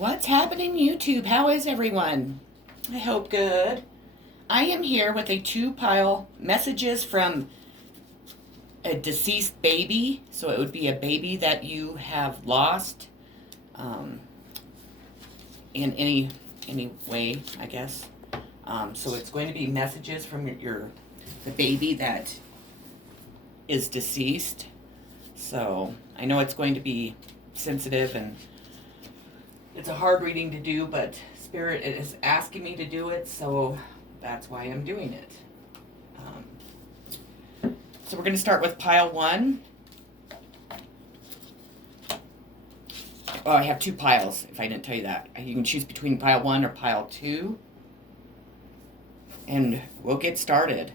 What's happening, YouTube? How is everyone? I hope good. I am here with a two-pile messages from a deceased baby. So it would be a baby that you have lost um, in any way, I guess. So it's going to be messages from the baby that is deceased. So I know it's going to be sensitive and it's a hard reading to do, but Spirit is asking me to do it, so that's why I'm doing it. So we're going to start with pile 1. Oh, I have 2 piles, if I didn't tell you that. You can choose between pile 1 or pile 2. And we'll get started.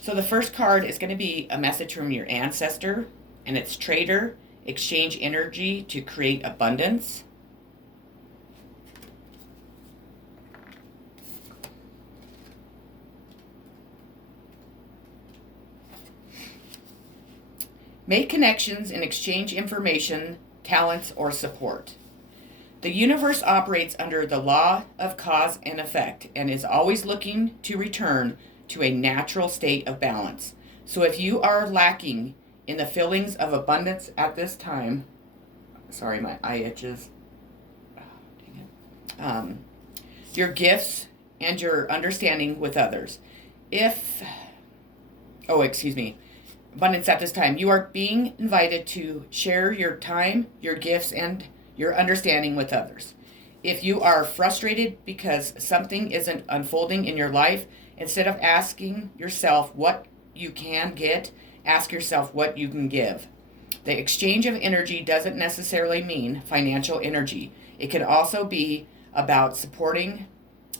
So the first card is going to be a message from your ancestor, and it's Trader, exchange energy to create abundance. Make connections and exchange information, talents, or support. The universe operates under the law of cause and effect and is always looking to return to a natural state of balance. So if you are lacking in the feelings of abundance at this time, sorry, my eye itches. Oh, dang it. Your gifts and your understanding with others. Abundance at this time. You are being invited to share your time, your gifts, and your understanding with others. If you are frustrated because something isn't unfolding in your life, instead of asking yourself what you can get, ask yourself what you can give. The exchange of energy doesn't necessarily mean financial energy. It can also be about supporting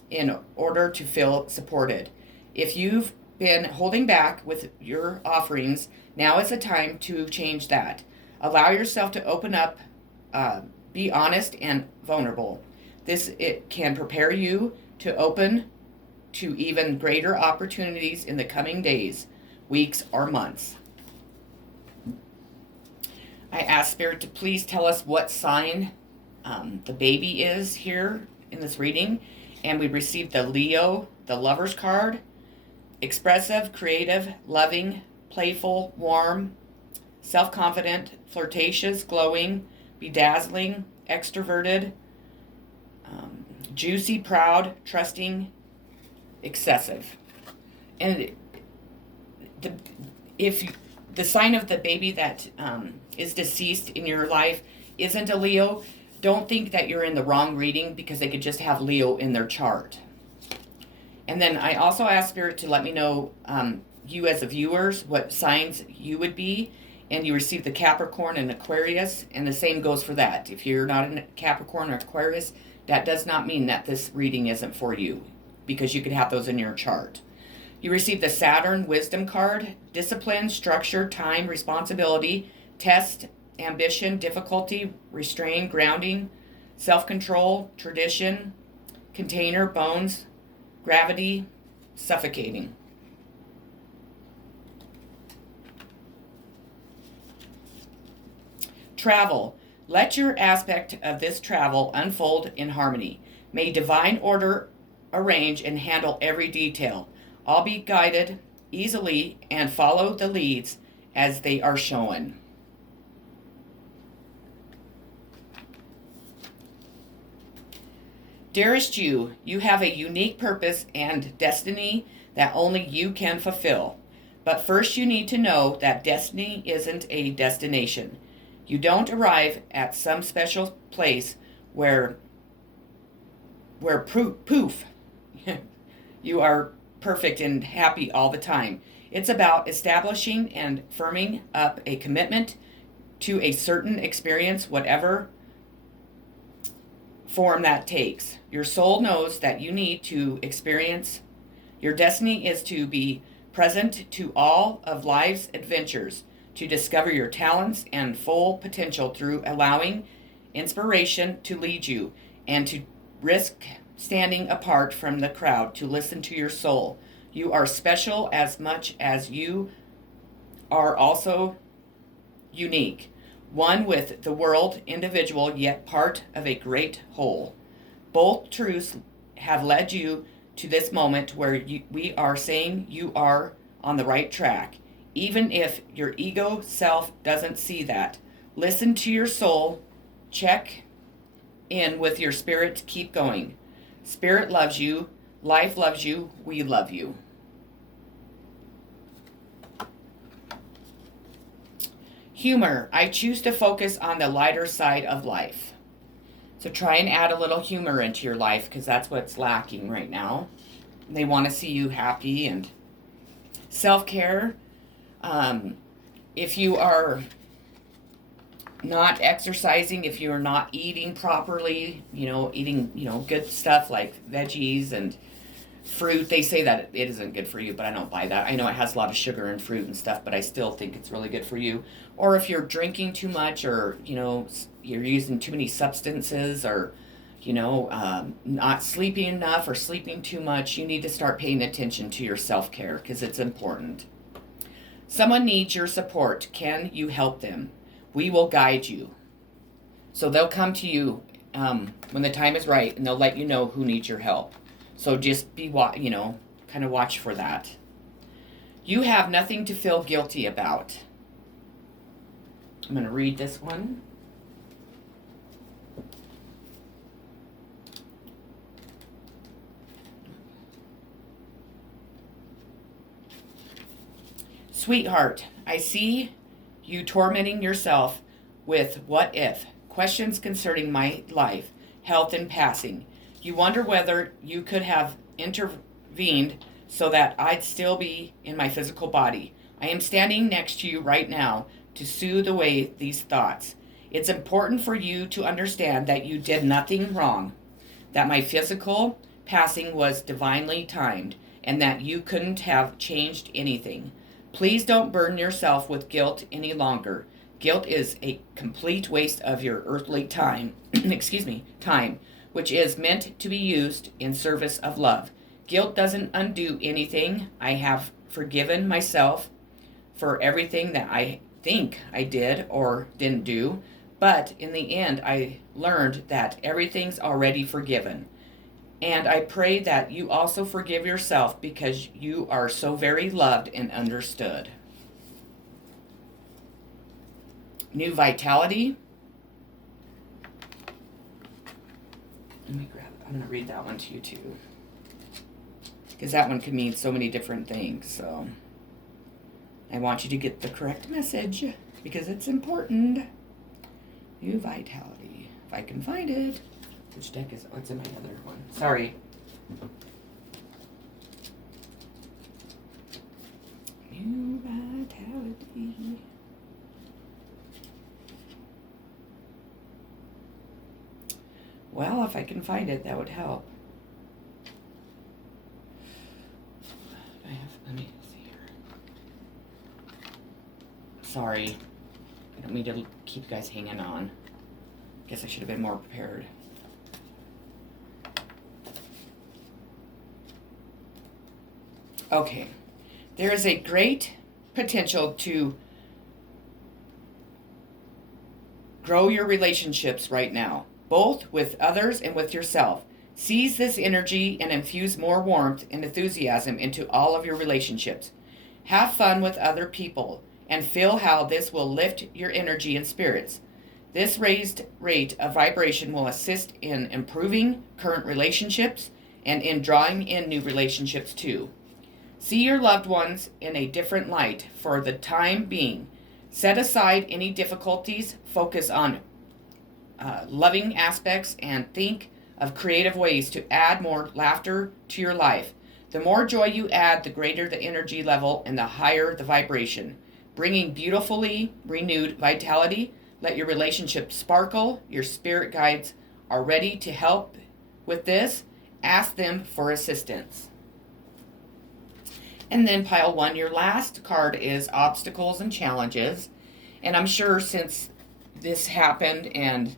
in order to feel supported. If you've been holding back with your offerings, now is the time to change that. Allow yourself to open up, be honest and vulnerable. It can prepare you to open to even greater opportunities in the coming days, weeks, or months. I ask Spirit to please tell us what sign the baby is here in this reading. And we received the Leo, the Lover's card. Expressive, creative, loving, playful, warm, self-confident, flirtatious, glowing, bedazzling, extroverted, juicy, proud, trusting, excessive. And if the sign of the baby that is deceased in your life isn't a Leo, don't think that you're in the wrong reading, because they could just have Leo in their chart. And then I also asked Spirit to let me know, you as a viewers, what signs you would be. And you received the Capricorn and Aquarius, and the same goes for that. If you're not in Capricorn or Aquarius, that does not mean that this reading isn't for you, because you could have those in your chart. You received the Saturn Wisdom card. Discipline, structure, time, responsibility, test, ambition, difficulty, restrain, grounding, self-control, tradition, container, bones, gravity, suffocating. Travel. Let your aspect of this travel unfold in harmony. May divine order arrange and handle every detail. All be guided easily and follow the leads as they are shown. Dearest you have a unique purpose and destiny that only you can fulfill. But first you need to know that destiny isn't a destination. You don't arrive at some special place where poof, you are perfect and happy all the time. It's about establishing and firming up a commitment to a certain experience, whatever form that takes. Your soul knows that you need to experience. Your destiny is to be present to all of life's adventures, to discover your talents and full potential through allowing inspiration to lead you, and to risk standing apart from the crowd to listen to your soul. You are special as much as you are also unique. one with the world, individual, yet part of a great whole. Both truths have led you to this moment where we are saying you are on the right track, even if your ego self doesn't see that. Listen to your soul, check in with your spirit, keep going. Spirit loves you, life loves you, we love you. Humor. I choose to focus on the lighter side of life. So try and add a little humor into your life because that's what's lacking right now. They want to see you happy. And self-care. If you are not exercising, if you are not eating properly, eating, good stuff like veggies and fruit. They say that it isn't good for you, but I don't buy that. I know it has a lot of sugar and fruit and stuff, but I still think it's really good for you. Or if you're drinking too much, or you're using too many substances, or not sleeping enough or sleeping too much, you need to start paying attention to your self-care because it's important. Someone needs your support. Can you help them? We will guide you. So they'll come to you when the time is right, and they'll let you know who needs your help. So just be, kind of watch for that. You have nothing to feel guilty about. I'm going to read this one. Sweetheart, I see you tormenting yourself with what if, questions concerning my life, health, and passing. You wonder whether you could have intervened so that I'd still be in my physical body. I am standing next to you right now to soothe away these thoughts. It's important for you to understand that you did nothing wrong, that my physical passing was divinely timed, and that you couldn't have changed anything. Please don't burden yourself with guilt any longer. Guilt is a complete waste of your earthly time, time, which is meant to be used in service of love. Guilt doesn't undo anything. I have forgiven myself for everything that I think I did or didn't do, but in the end, I learned that everything's already forgiven. And I pray that you also forgive yourself because you are so very loved and understood. New vitality. Let me grab it. I'm going to read that one to you too. Because that one can mean so many different things. So I want you to get the correct message because it's important. New vitality. If I can find it. Which deck is, it's in my other one. Sorry. New vitality. Well, if I can find it, that would help. Let me see here. Sorry. I don't mean to keep you guys hanging on. Guess I should have been more prepared. Okay, there is a great potential to grow your relationships right now, both with others and with yourself. Seize this energy and infuse more warmth and enthusiasm into all of your relationships. Have fun with other people and feel how this will lift your energy and spirits. This raised rate of vibration will assist in improving current relationships and in drawing in new relationships too. See your loved ones in a different light for the time being. Set aside any difficulties, focus on loving aspects, and think of creative ways to add more laughter to your life. The more joy you add, the greater the energy level and the higher the vibration. Bringing beautifully renewed vitality, let your relationship sparkle. Your spirit guides are ready to help with this. Ask them for assistance. And then pile 1, your last card is obstacles and challenges. And I'm sure since this happened, and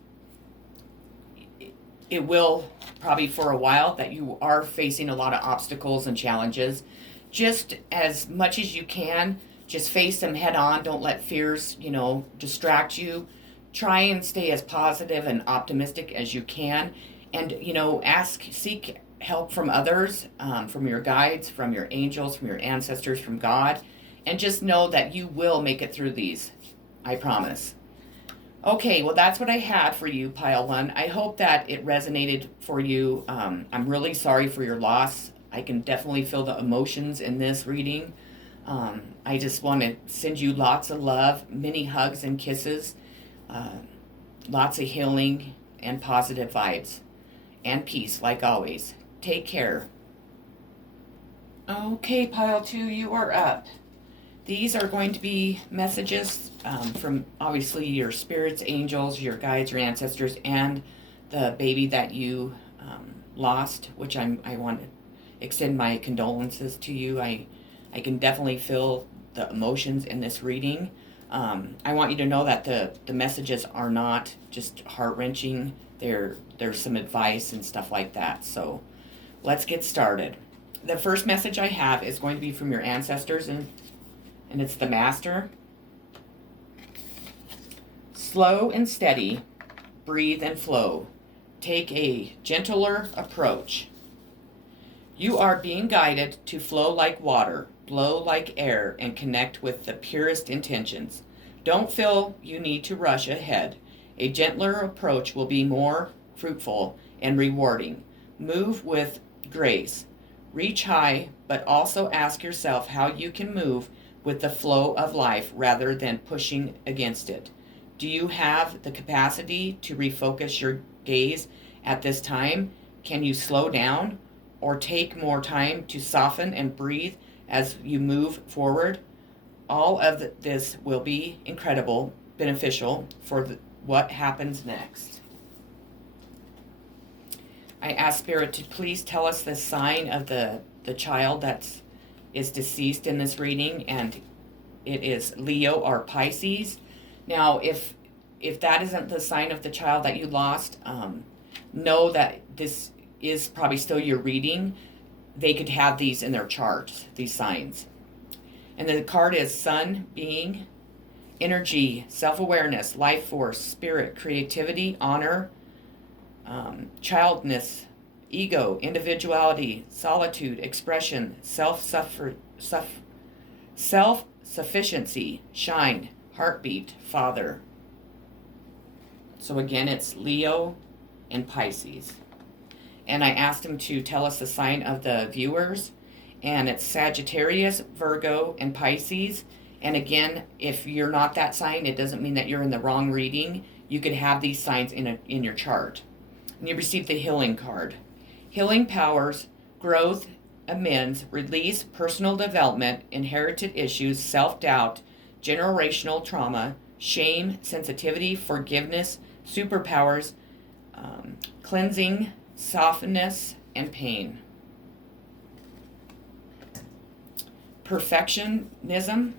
it will probably for a while, that you are facing a lot of obstacles and challenges. Just as much as you can, just face them head on. Don't let fears, distract you. try and stay as positive and optimistic as you can, and seek help from others, from your guides, from your angels, from your ancestors, from God, and just know that you will make it through these. I promise. Okay, well, that's what I had for you, Pile 1. I hope that it resonated for you. I'm really sorry for your loss. I can definitely feel the emotions in this reading. I just want to send you lots of love, many hugs and kisses, lots of healing and positive vibes, and peace, like always. Take care. Okay, Pile 2, you are up. These are going to be messages from obviously your spirits, angels, your guides, your ancestors, and the baby that you lost, which I want to extend my condolences to you. I can definitely feel the emotions in this reading. I want you to know that the messages are not just heart-wrenching. There's some advice and stuff like that. So let's get started. The first message I have is going to be from your ancestors, and it's the Master. Slow and steady, breathe and flow. Take a gentler approach. You are being guided to flow like water, blow like air, and connect with the purest intentions. Don't feel you need to rush ahead. A gentler approach will be more fruitful and rewarding. Move with grace. Reach high, but also ask yourself how you can move with the flow of life rather than pushing against it. Do you have the capacity to refocus your gaze at this time? Can you slow down or take more time to soften and breathe as you move forward? All of this will be incredible, beneficial for what happens next. I ask Spirit to please tell us the sign of the child that is deceased in this reading, and it is Leo or Pisces. Now, if that isn't the sign of the child that you lost, know that this is probably still your reading. They could have these in their charts, these signs. And the card is Sun, being, energy, self-awareness, life force, spirit, creativity, honor, childness, ego, individuality, solitude, expression, self-sufficiency, shine, heartbeat, father. So again, it's Leo and Pisces. And I asked him to tell us the sign of the viewers, and it's Sagittarius, Virgo, and Pisces. And again, if you're not that sign, it doesn't mean that you're in the wrong reading. You could have these signs in your chart. And you receive the healing card. Healing powers, growth, amends, release, personal development, inherited issues, self-doubt, generational trauma, shame, sensitivity, forgiveness, superpowers, cleansing, softness, and pain. Perfectionism.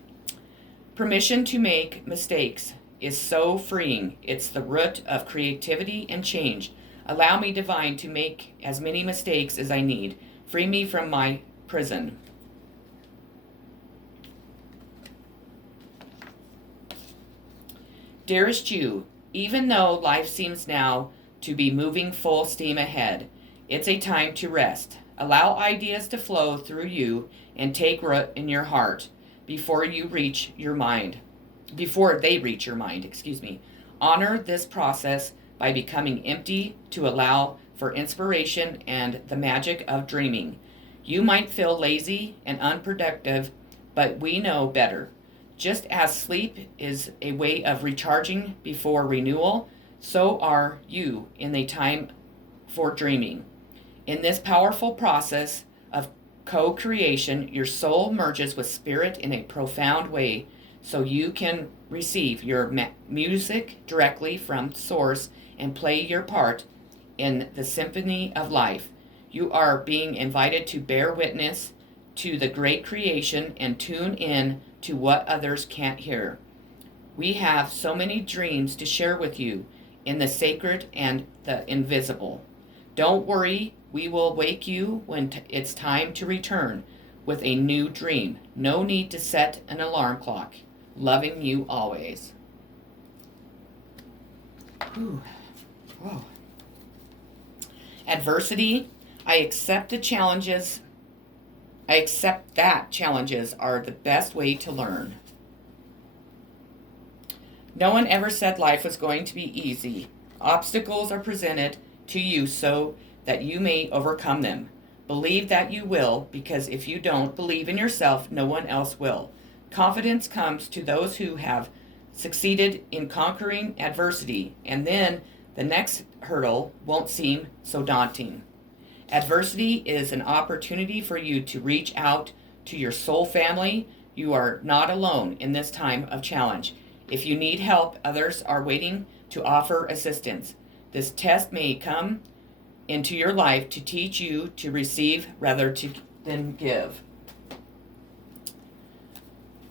Permission to make mistakes is so freeing. It's the root of creativity and change. Allow me, divine, to make as many mistakes as I need. Free me from my prison. Dearest you, even though life seems now to be moving full steam ahead, it's a time to rest. Allow ideas to flow through you and take root in your heart before they reach your mind. Honor this process by becoming empty to allow for inspiration and the magic of dreaming. You might feel lazy and unproductive, but we know better. Just as sleep is a way of recharging before renewal, so are you in a time for dreaming. In this powerful process of co-creation, your soul merges with spirit in a profound way, so you can receive your music directly from source and play your part in the symphony of life. You are being invited to bear witness to the great creation and tune in to what others can't hear. We have so many dreams to share with you in the sacred and the invisible. Don't worry, we will wake you when it's time to return with a new dream. No need to set an alarm clock. Loving you always. Ooh. Whoa. Adversity. I accept that challenges are the best way to learn. No one ever said life was going to be easy. Obstacles are presented to you so that you may overcome them. Believe that you will, because if you don't believe in yourself, no one else will. Confidence comes to those who have succeeded in conquering adversity, and then the next hurdle won't seem so daunting. Adversity is an opportunity for you to reach out to your soul family. You are not alone in this time of challenge. If you need help, others are waiting to offer assistance. This test may come into your life to teach you to receive rather than give.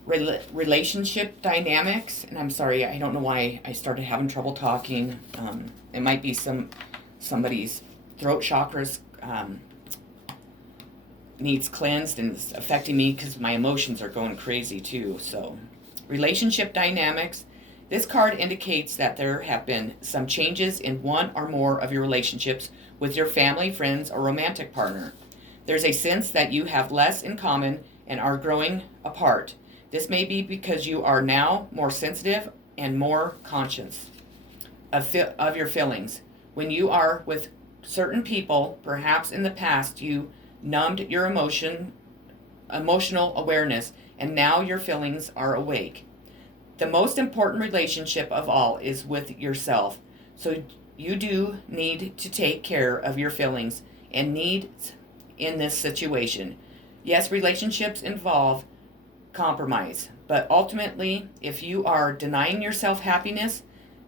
Relationship dynamics, and I'm sorry, I don't know why I started having trouble talking. It might be somebody's throat chakras needs cleansed, and it's affecting me because my emotions are going crazy too. So, relationship dynamics. This card indicates that there have been some changes in one or more of your relationships with your family, friends, or romantic partner. There's a sense that you have less in common and are growing apart. This may be because you are now more sensitive and more conscious of your feelings. When you are with certain people, perhaps in the past you numbed your emotional awareness, and now your feelings are awake. The most important relationship of all is with yourself. So you do need to take care of your feelings and needs in this situation. Yes, relationships involve compromise, but ultimately, if you are denying yourself happiness,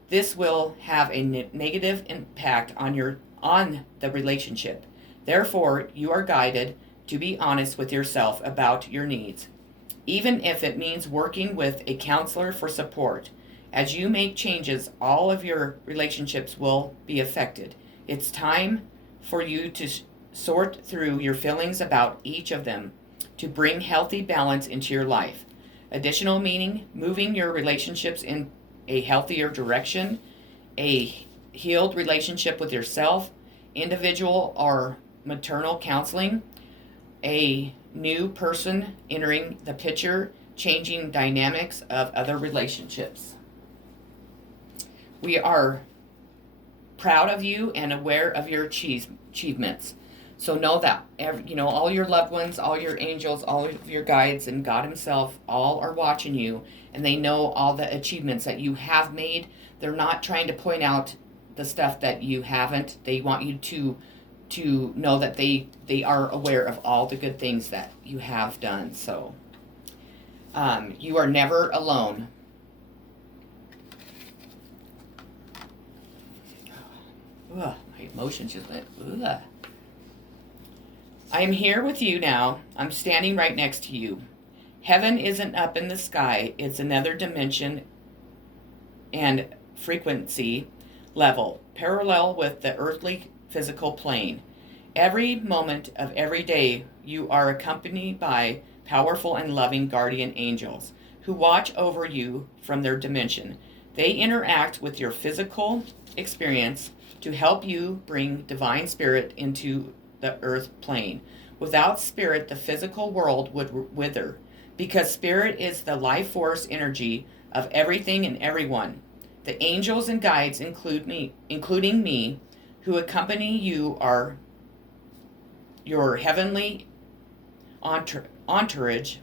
this will have a negative impact on the relationship. Therefore, you are guided to be honest with yourself about your needs, even if it means working with a counselor for support. As you make changes, all of your relationships will be affected. It's time for you to sort through your feelings about each of them to bring healthy balance into your life. Additional meaning, moving your relationships in a healthier direction, a healed relationship with yourself, individual or maternal counseling, a new person entering the picture, changing dynamics of other relationships. We are proud of you and aware of your achievements. So know that all your loved ones, all your angels, all of your guides, and God Himself, all are watching you, and they know all the achievements that you have made. They're not trying to point out the stuff that you haven't. They want you to know that they are aware of all the good things that you have done. So you are never alone. Ugh, my emotions just went, ugh. I am here with you now. I'm standing right next to you. Heaven isn't up in the sky. It's another dimension and frequency level, parallel with the earthly physical plane. Every moment of every day, you are accompanied by powerful and loving guardian angels who watch over you from their dimension. They interact with your physical experience to help you bring divine spirit into the earth plane. Without spirit, the physical world would wither, because spirit is the life force energy of everything and everyone. The angels and guides including me, who accompany you, are your heavenly entourage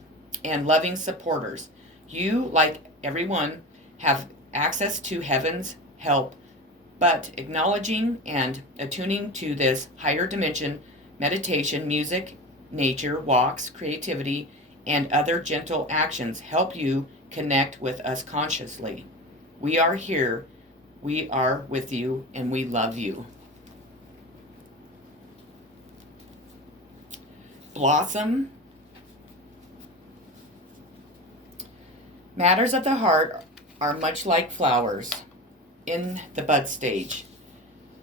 and loving supporters. You, like everyone, have access to heaven's help, but acknowledging and attuning to this higher dimension, meditation, music, nature, walks, creativity, and other gentle actions help you connect with us consciously. We are here, we are with you, and we love you. Blossom. Matters of the heart are much like flowers in the bud stage.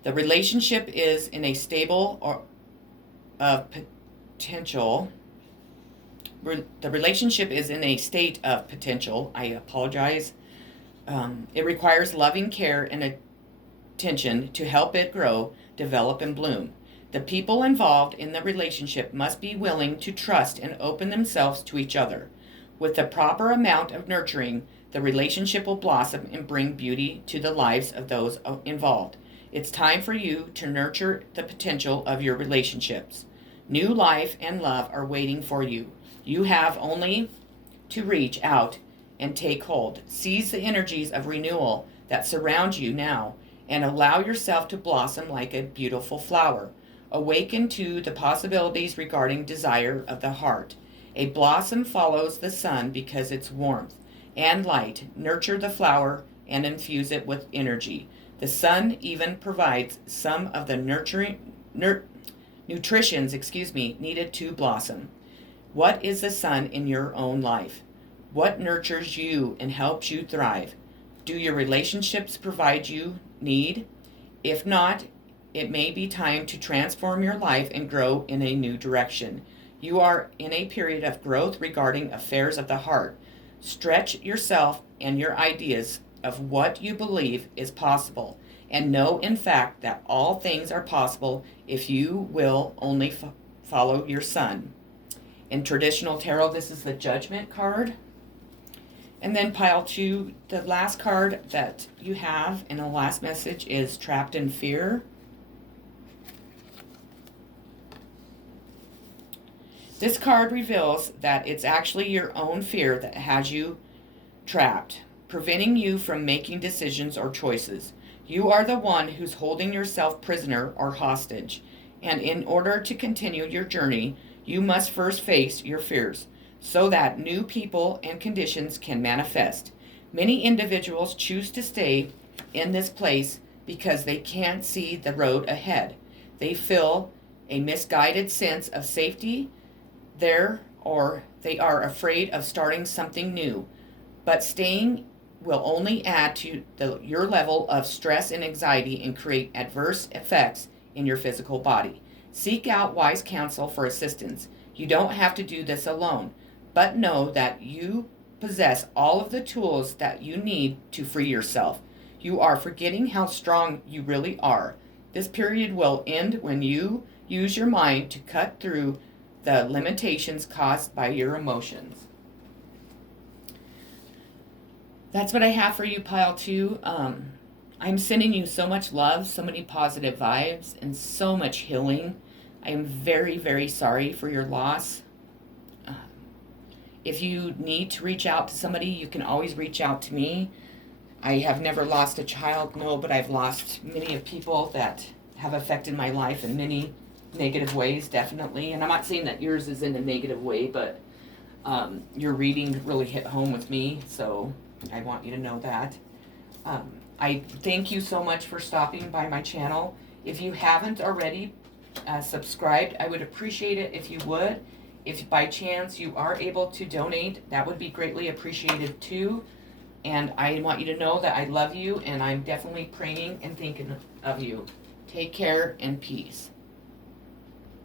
The relationship is in a stable or of potential. The relationship is in a state of potential. I apologize. It requires loving care and attention to help it grow, develop, and bloom. The people involved in the relationship must be willing to trust and open themselves to each other. With the proper amount of nurturing, the relationship will blossom and bring beauty to the lives of those involved. It's time for you to nurture the potential of your relationships. New life and love are waiting for you. You have only to reach out and take hold. Seize the energies of renewal that surround you now and allow yourself to blossom like a beautiful flower. Awaken to the possibilities regarding desire of the heart. A blossom follows the sun because its warmth and light nurture the flower and infuse it with energy. The sun even provides some of the nutritions needed to blossom. What is the sun in your own life? What nurtures you and helps you thrive? Do your relationships provide you need? If not, it may be time to transform your life and grow in a new direction. You are in a period of growth regarding affairs of the heart. Stretch yourself and your ideas of what you believe is possible, and know in fact that all things are possible if you will only follow your sun. In traditional tarot, this is the Judgment card. And then pile 2, the last card that you have in the last message is Trapped in Fear. This card reveals that it's actually your own fear that has you trapped, preventing you from making decisions or choices. You are the one who's holding yourself prisoner or hostage, and in order to continue your journey, you must first face your fears, so that new people and conditions can manifest. Many individuals choose to stay in this place because they can't see the road ahead. They feel a misguided sense of safety there, or they are afraid of starting something new. But staying will only add to your level of stress and anxiety and create adverse effects in your physical body. Seek out wise counsel for assistance. You don't have to do this alone, but know that you possess all of the tools that you need to free yourself. You are forgetting how strong you really are. This period will end when you use your mind to cut through the limitations caused by your emotions. That's what I have for you, Pile 2. I'm sending you so much love, so many positive vibes, and so much healing. I am very, very sorry for your loss. If you need to reach out to somebody, you can always reach out to me. I have never lost a child, no, but I've lost many of people that have affected my life in many negative ways, definitely. And I'm not saying that yours is in a negative way, but your reading really hit home with me, so I want you to know that. I thank you so much for stopping by my channel. If you haven't already subscribed, I would appreciate it if you would. If by chance you are able to donate, that would be greatly appreciated too. And I want you to know that I love you, and I'm definitely praying and thinking of you. Take care and peace.